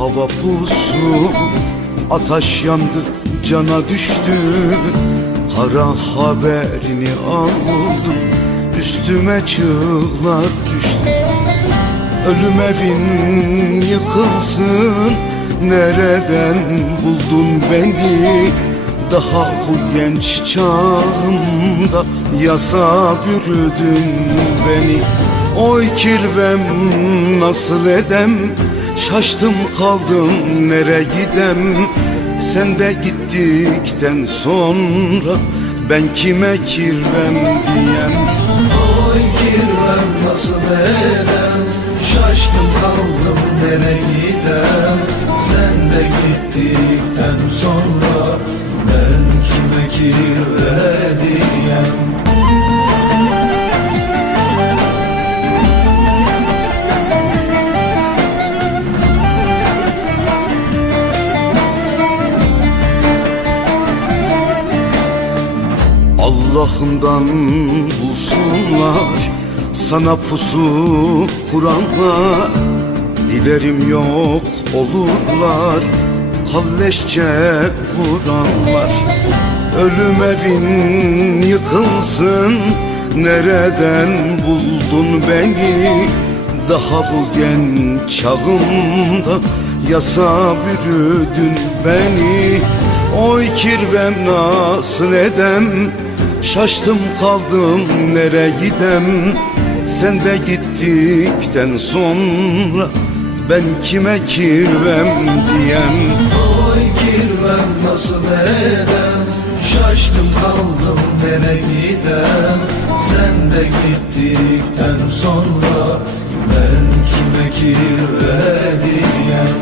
Hava pusu, ateş yandı, cana düştü. Kara haberini aldım, üstüme çığlar düştü. Ölüm evin yıkılsın, nereden buldun beni? Daha bu genç çağımda yasa bürüdün beni. Oy kirvem nasıl edem, şaştım kaldım nere gidem. Sen de gittikten sonra ben kime kirvem diyem. Oy kirvem nasıl edem, şaştım kaldım nere gidem. Sen de gittikten sonra ben kime kirve diyem. Allah'ından bulsunlar sana pusu kuranlar. Dilerim yok olurlar kalleşçe vuranlar. Ölüm evin yıkılsın, nereden buldun beni? Daha bu genç çağımda yasa bürüdün beni. Oy kirvem nasıl edem, şaştım kaldım nere gidem. Sen de gittikten sonra ben kime kirvem diyem. Oy kirvem nasıl edem, şaştım kaldım nere gidem. Sen de gittikten sonra ben kime kirve diyem.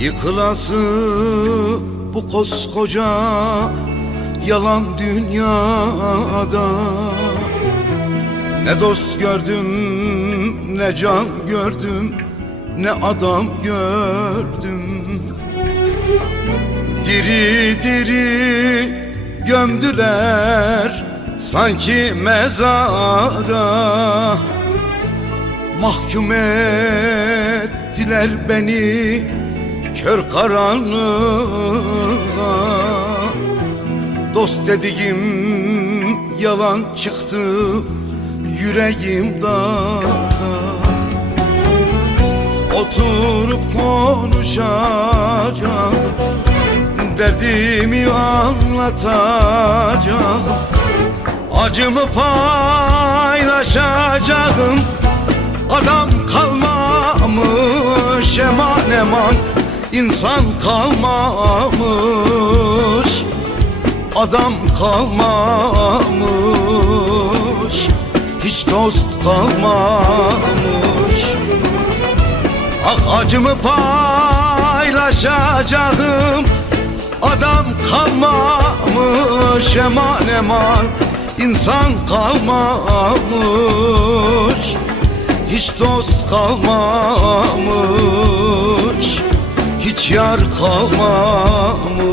Yıkılası bu koskoca yalan dünyada. Ne dost gördüm, ne can gördüm, ne adam gördüm. Diri diri gömdüler sanki mezara. Mahkum ettiler beni kör karanlığa. Dost dediğim yalan çıktı yüreğim dağa. Oturup konuşacağım, derdimi anlatacağım, acımı paylaşacağım. Adam kalmamış eman eman, İnsan kalmamış, adam kalmamış, hiç dost kalmamış. Ah acımı paylaşacağım, adam kalmamış eman eman, insan kalmamış, hiç dost kalmamış, hiç hiç yar kalmamış.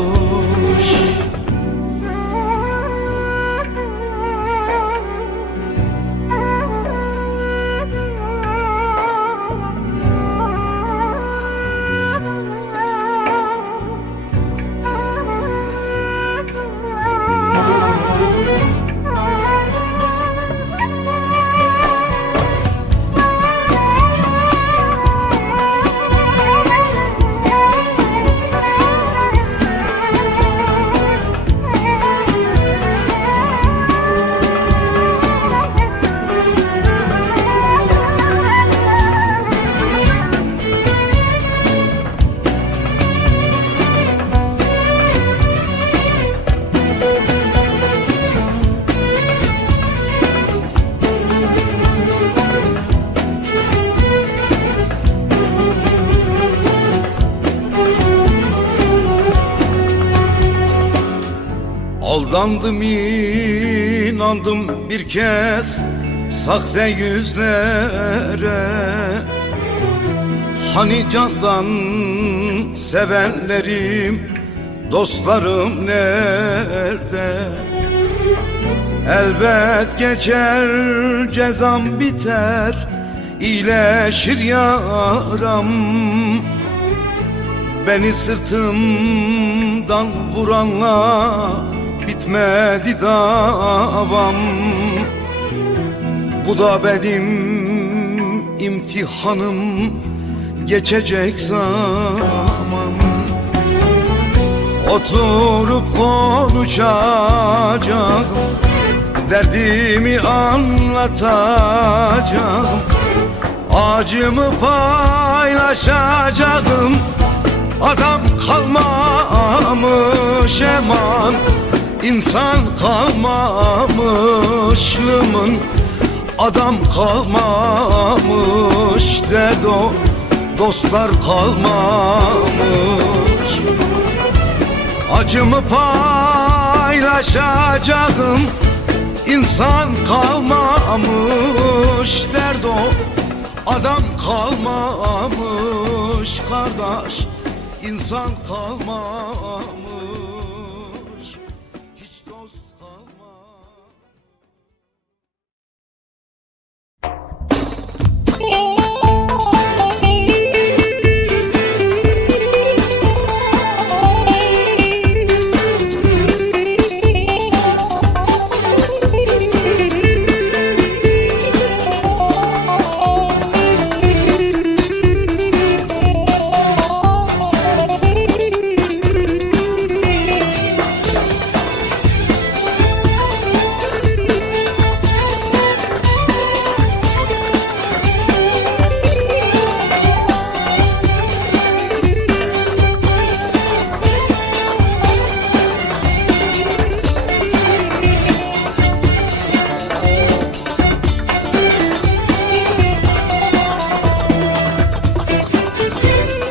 Aldandım, inandım bir kez sahte yüzlere. Hani candan sevenlerim, dostlarım nerede? Elbet geçer, cezam biter, iyileşir yaram. Beni sırtımdan vuranla bitmedi davam. Bu da benim imtihanım, geçecek zaman. Oturup konuşacağım, derdimi anlatacağım, acımı paylaşacağım. Adam kalmamış eman, İnsan kalmamış lımın, adam kalmamış derdo, dostlar kalmamış. Acımı paylaşacağım, insan kalmamış derdo, adam kalmamış kardeş, insan kalmamış.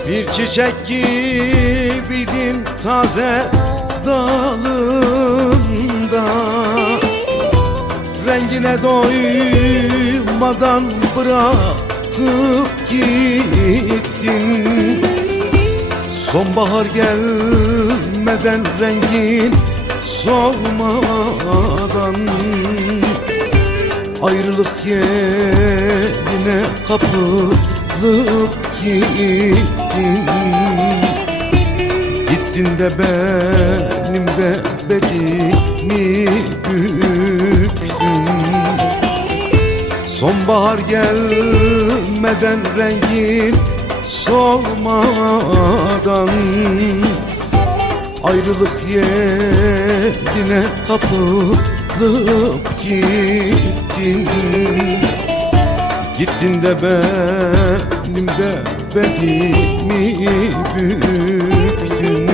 Bir çiçek gibiydin taze dalında, rengine doymadan bırakıp gittin. Sonbahar gelmeden, rengin solmadan, ayrılık yerine kapılıp gittin. Gittin de benim de belimi büktün. Sonbahar gelmeden, rengin solmadan, ayrılık yerine kapılıp gittin. Gittin de benim de belimi büktün.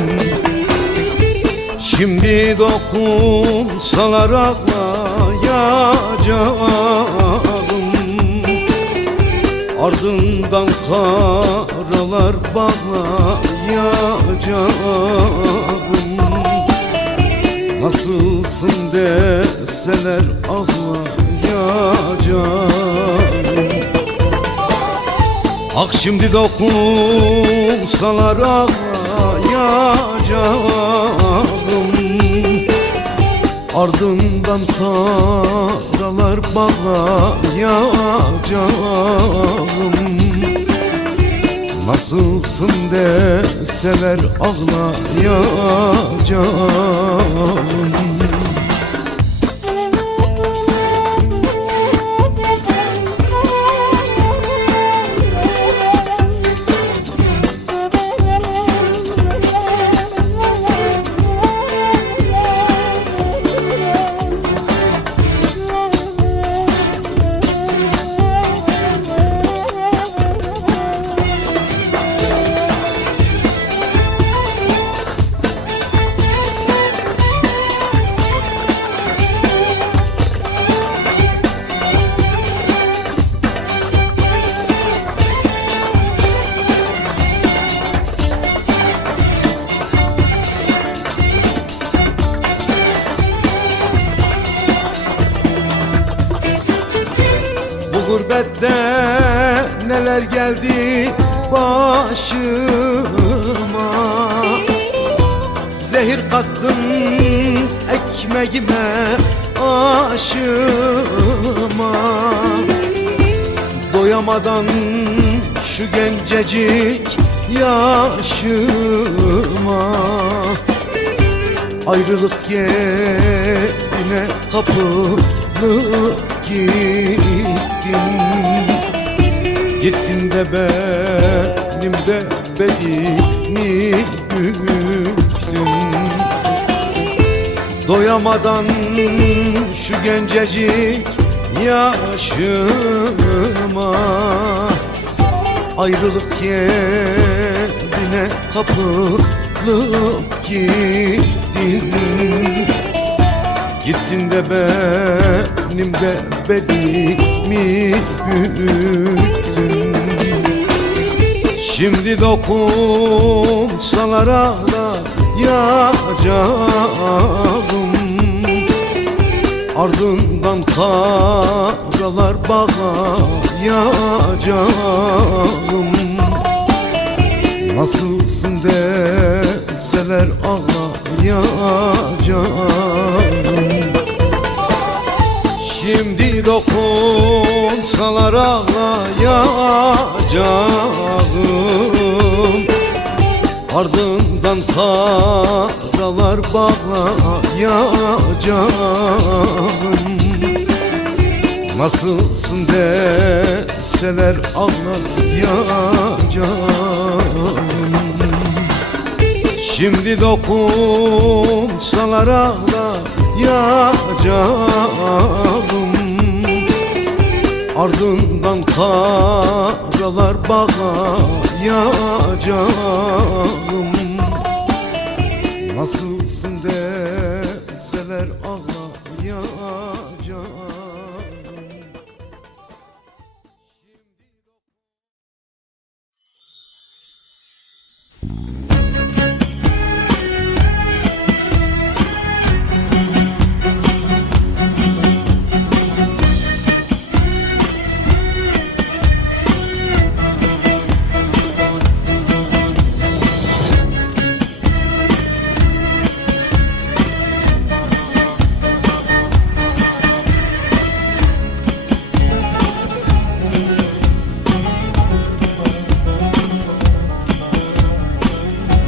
Şimdi dokunsalar ağlayacağım, ardından karalar bağlayacağım. Nasılsın deseler ağlayacağım. Ah şimdi dokunsalar ağlayacağım, ardından karalar bağlayacağım. Nasılsın deseler ağlayacağım. Gurbette neler geldi başıma, zehir kattın ekmeğime, aşıma. Doyamadan şu gencecik yaşıma, ayrılık yerine kapılıp gittin. Gittin de benim de belimi büktün. Doyamadan şu gencecik yaşıma, ayrılık yerine kapılıp gittin. Gittin de benim de belimi büktün. Şimdi dokunsalar ağlayacağım, ardından karalar bağlayacağım. Nasılsın deseler ağlayacağım. Şimdi dokunsalar ağlayacağım, ardından karalar bağlayacağım. Nasılsın deseler ağlayacağım. Şimdi dokunsalar ağlayacağım, ardından karalar bağlayacağım. Nasılsın deseler ağlayacağım.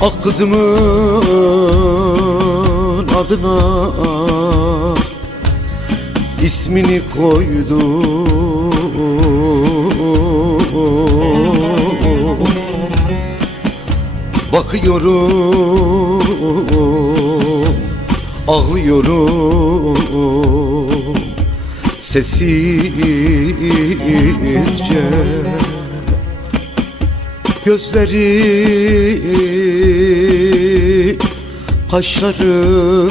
Ah kızımın adına ismini koydum. Bakıyorum, ağlıyorum sessizce. Gözleri, kaşları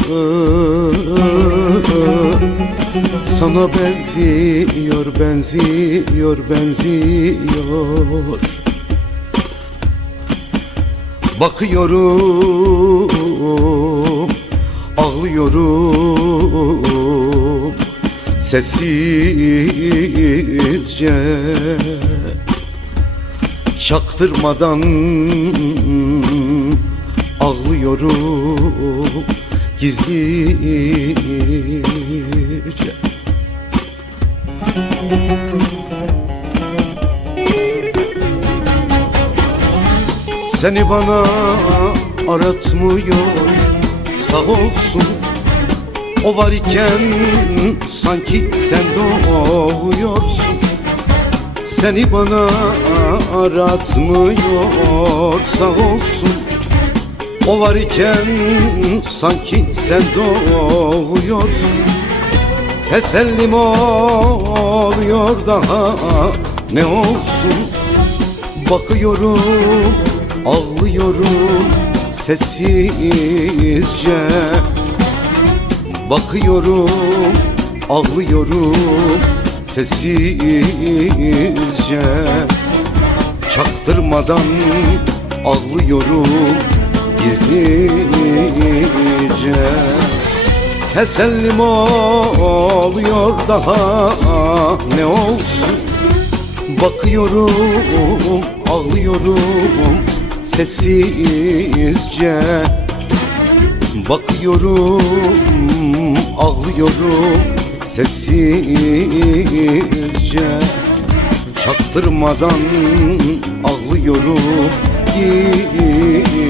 sana benziyor, benziyor, benziyor. Bakıyorum, ağlıyorum sessizce. çaktırmadan ağlıyorum gizlice. Seni bana aratmıyor sağ olsun. O var iken sanki sen doğuyorsun. Seni bana aratmıyor sağ olsun. O var iken sanki sen doğuyorsun. Tesellim oluyor daha ne olsun. Bakıyorum, ağlıyorum sessizce. Bakıyorum, ağlıyorum sessizce. Çaktırmadan ağlıyorum gizlice. Tesellim oluyor daha ne olsun. Bakıyorum, ağlıyorum sessizce. Bakıyorum, ağlıyorum sessizce. Çaktırmadan ağlıyorum gizlice.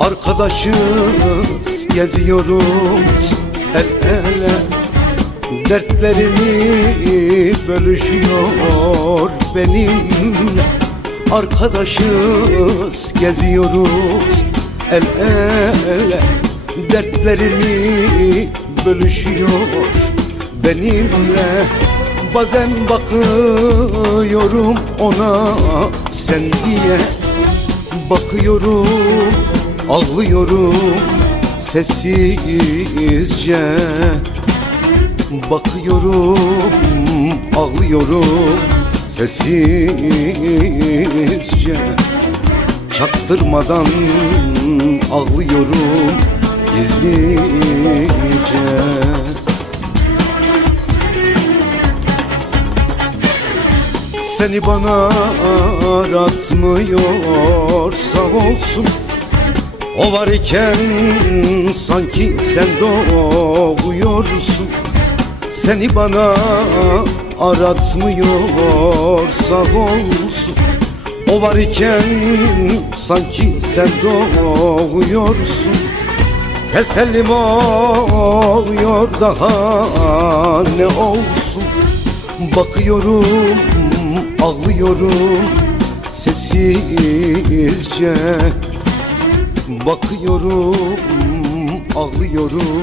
Arkadaşız geziyoruz el ele. Dertlerimi bölüşüyor benimle. Arkadaşız geziyoruz el ele. Dertlerimi bölüşüyor benimle. Bazen bakıyorum ona sen diye. Bakıyorum, ağlıyorum sessizce. Bakıyorum, ağlıyorum sessizce. Çaktırmadan ağlıyorum gizlice. Seni bana aratmıyor sağ olsun. O var iken sanki sen doğuyorsun. Seni bana aratmıyor sağ olsun. O var iken sanki sen doğuyorsun. Tesellim oluyor daha ne olsun. Bakıyorum, ağlıyorum sessizce. Bakıyorum, ağlıyorum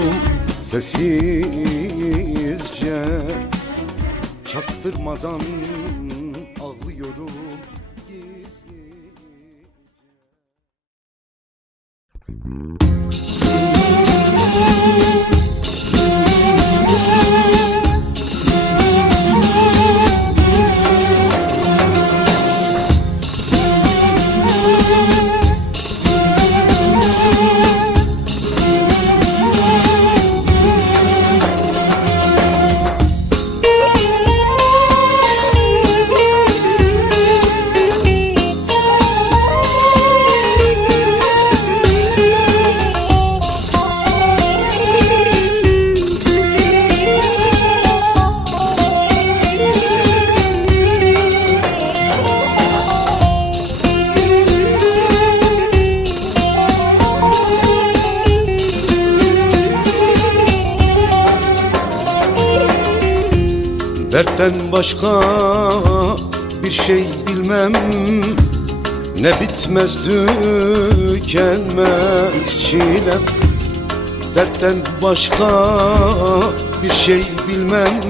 sessizce. Çaktırmadan ağlıyorum gizlice. Dertten başka bir şey bilmem. Ne bitmez tükenmez çilem, dertten başka bir şey bilmem.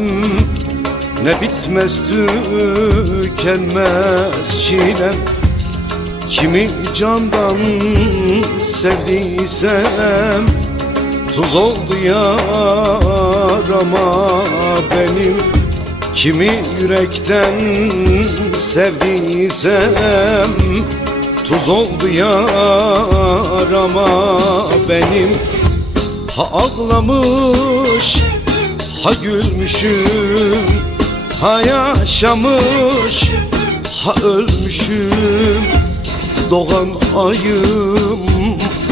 Ne bitmez tükenmez çilem, kimi candan sevdiysem tuz oldu yarama benim. Kimi yürekten sevdiysem tuz oldu yarama benim. Ha ağlamış, ha gülmüşüm, ha yaşamış, ha ölmüşüm. Doğan ayım,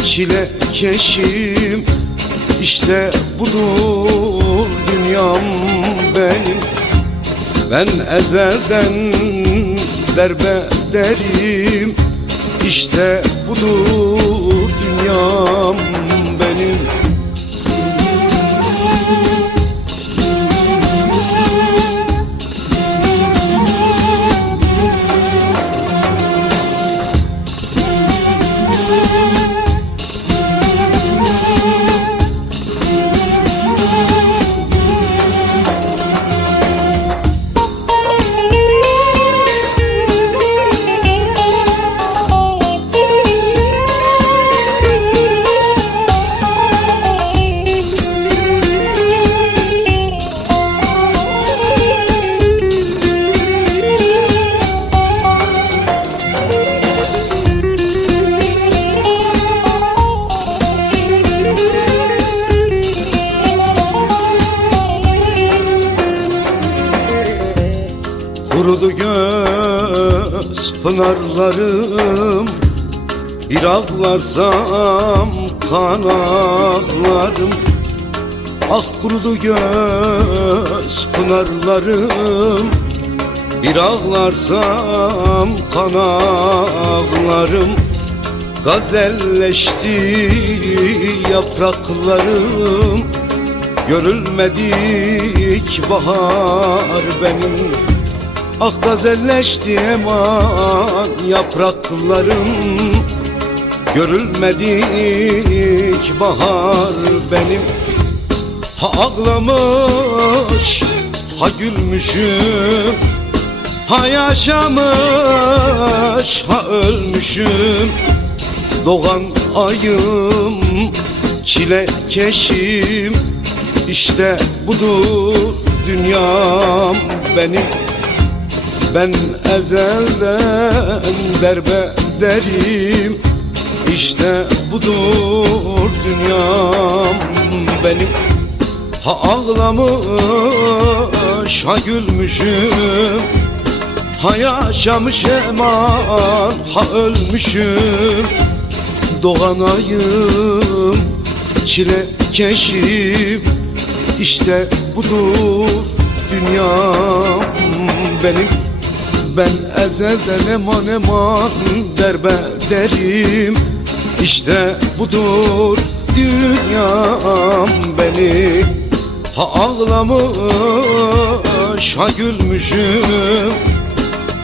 çilekeşim, İşte budur dünyam benim. Ben ezelden derbederim, İşte budur dünyam benim. Kurudu göz pınarlarım, bir ağlarsam kan ağlarım. Ah kurudu göz pınarlarım, bir ağlarsam kan ağlarım. Gazelleşti yapraklarım, görülmedik bahar benim. Ah gazelleşti eman yapraklarım, görülmedik bahar benim. Ha ağlamış, ha gülmüşüm, ha yaşamış, ha ölmüşüm. Doğan ayım, çilekeşim, İşte budur dünyam benim. Ben ezelden derbederim, İşte budur dünyam benim. Ha ağlamış, ha gülmüşüm, ha yaşamış eman, ha ölmüşüm. Doğan ayım, çilekeşim, İşte budur dünyam benim. Ben ezelden eman eman derbederim, İşte budur dünyam benim. Ha ağlamış, ha gülmüşüm,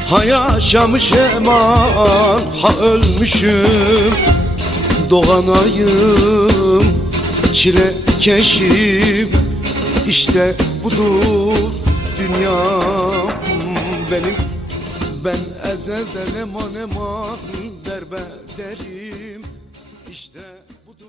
ha yaşamış eman, ha ölmüşüm. Doğan ayım, çilekeşim, İşte budur dünyam benim. Ben ezelden eman eman derbederim, İşte budur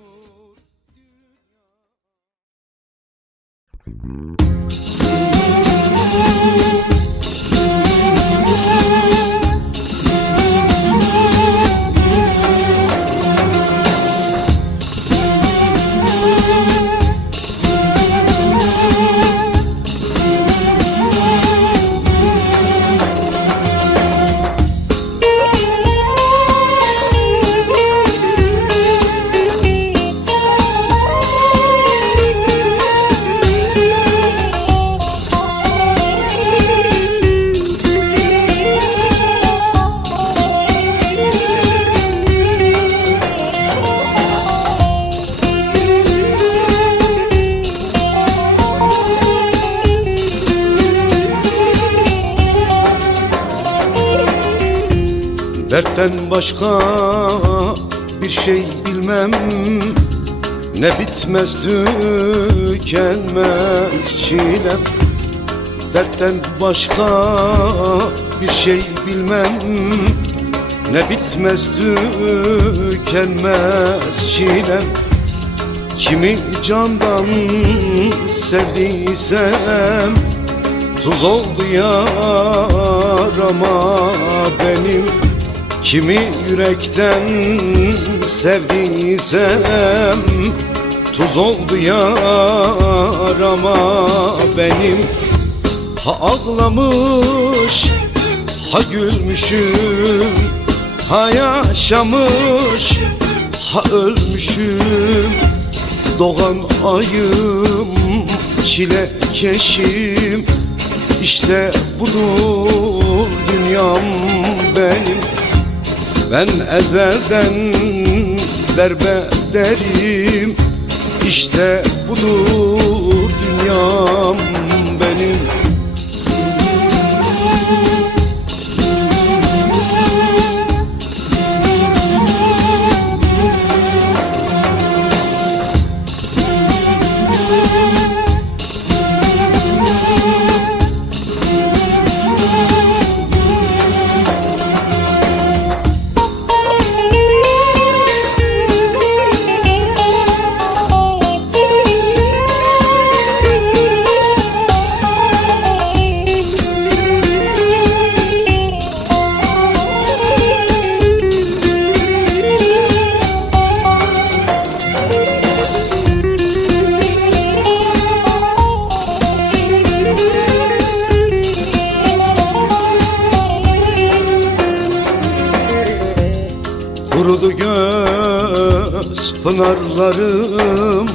Dertten başka bir şey bilmem, ne bitmez tükenmez çilem. Dertten başka bir şey bilmem, ne bitmez tükenmez çilem. Kimi candan sevdiysem tuz oldu yarama benim. Kimi yürekten sevdiysem tuz oldu yarama benim. Ha ağlamış, ha gülmüşüm, ha yaşamış, ha ölmüşüm. Doğan ayım, çilekeşim, İşte budur dünyam benim. Ben ezelden derbederim, İşte budur dünyam benim. Kurudu göz pınarlarım,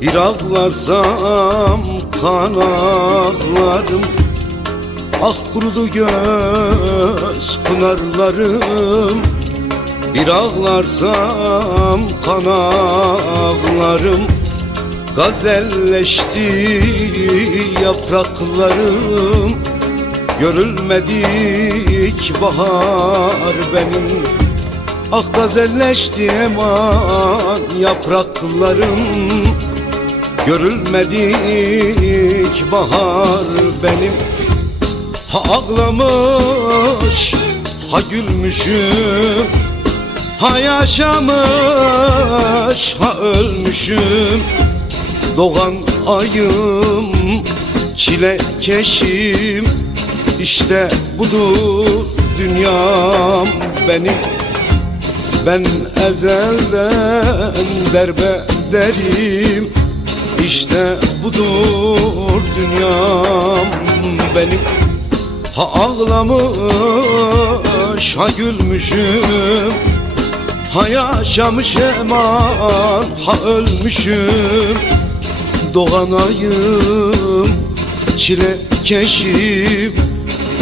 bir ağlarsam kan ağlarım. Ah kurudu göz pınarlarım, bir ağlarsam kan ağlarım. Gazelleşti yapraklarım, görülmedik bahar benim. Ah gazelleşti eman yapraklarım, görülmedik bahar benim. Ha ağlamış, ha gülmüşüm, ha yaşamış, ha ölmüşüm. Doğan ayım, çilekeşim, İşte budur dünyam benim. Ben ezelden derbederim, İşte budur dünyam benim. Ha ağlamış, ha gülmüşüm, ha yaşamış eman, ha ölmüşüm. Doğan ayım, çilekeşim,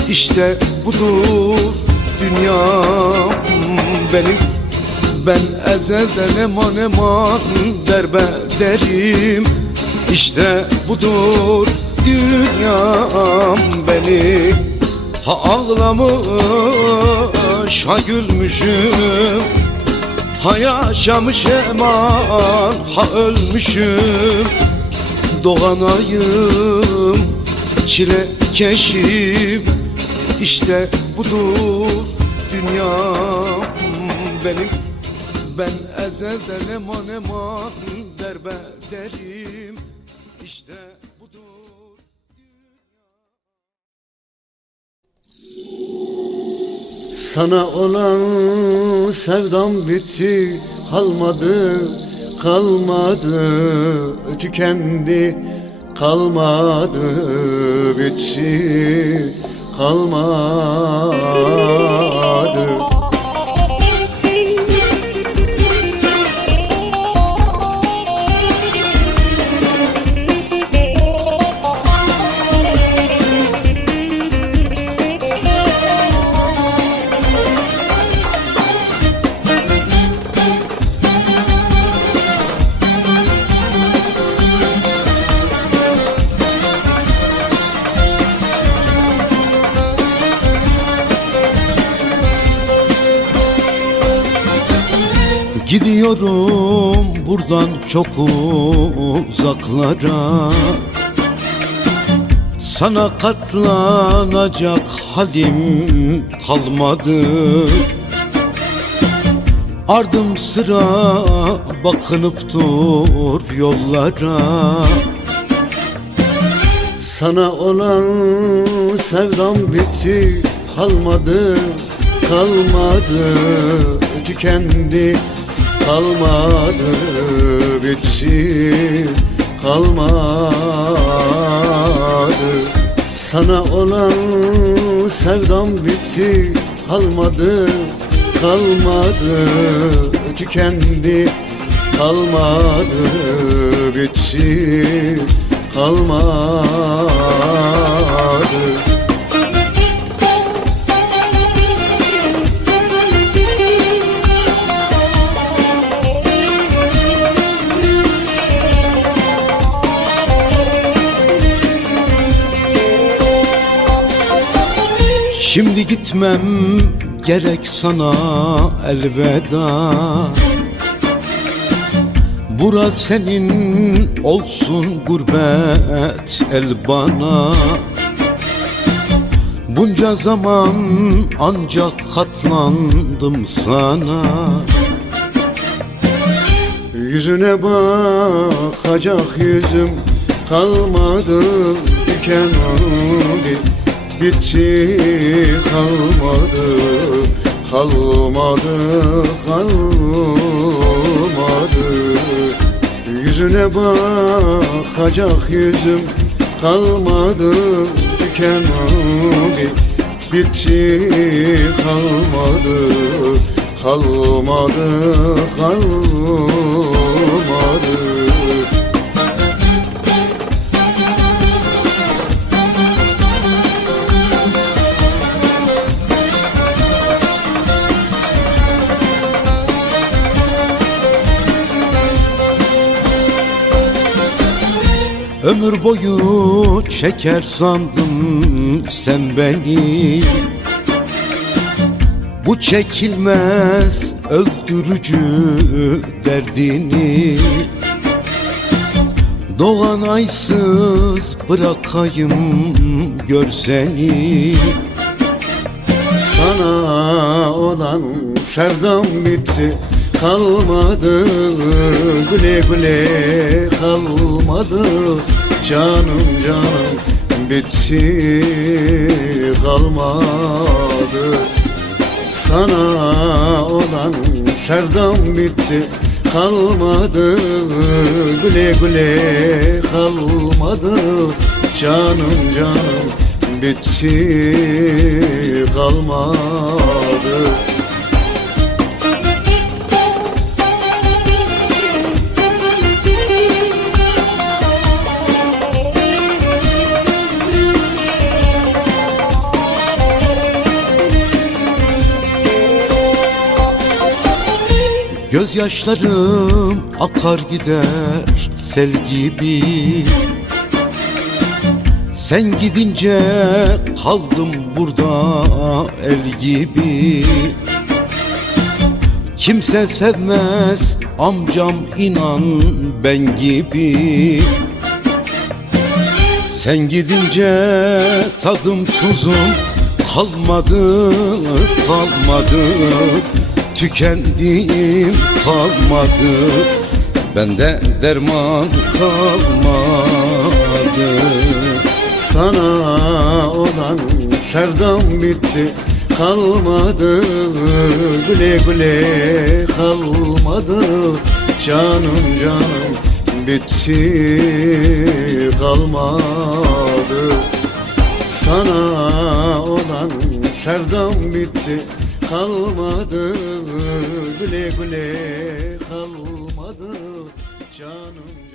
İşte budur dünyam benim. Ben ezelden eman eman derbederim, İşte budur dünyam benim. Ha ağlamış, ha gülmüşüm, ha yaşamış eman, ha ölmüşüm. Doğan ayım, çilekeşim, İşte budur dünyam benim. Ben ezelden eman eman derbederim, İşte budur. Sana olan sevdam bitti, kalmadı, kalmadı, tükendi, kalmadı, bitti, kalmadı. Gidiyorum buradan çok uzaklara, sana katlanacak halim kalmadı. Ardım sıra bakınıp dur yollara. Sana olan sevdam bitti, kalmadı, kalmadı, tükendi, kalmadı, bitti, kalmadı. Sana olan sevdam bitti, kalmadı, kalmadı, tükendi, kalmadı, bitti, kalmadı. Şimdi gitmem gerek sana, elveda. Bura senin olsun, gurbet el bana. Bunca zaman ancak katlandım sana. Yüzüne bakacak yüzüm kalmadı, tükendi, bitti, kalmadı, kalmadı, kalmadı. Yüzüne bakacak yüzüm kalmadı, tükendi, bitti, kalmadı, kalmadı, kalmadı. Ömür boyu çeker sandın sen beni, bu çekilmez öldürücü derdini. Doğan aysız bırakayım gör seni. Sana olan sevdam bitti, kalmadı, güle güle kalmadı. Canım canım bitti, kalmadı. Sana olan sevdam bitti, kalmadı, güle güle kalmadı. Canım canım bitti, kalmadı. Gözyaşlarım akar gider sel gibi. Sen gidince kaldım burada el gibi. Kimse sevmez amcam inan ben gibi. Sen gidince tadım tuzum kalmadı, kalmadı. Tükendim kalmadı, bende derman kalmadı. Sana olan sevdam bitti, kalmadı, güle güle kalmadı. Canım canım bitti, kalmadı. Sana olan sevdam bitti, kalmadı, güle güle kalmadı. Canım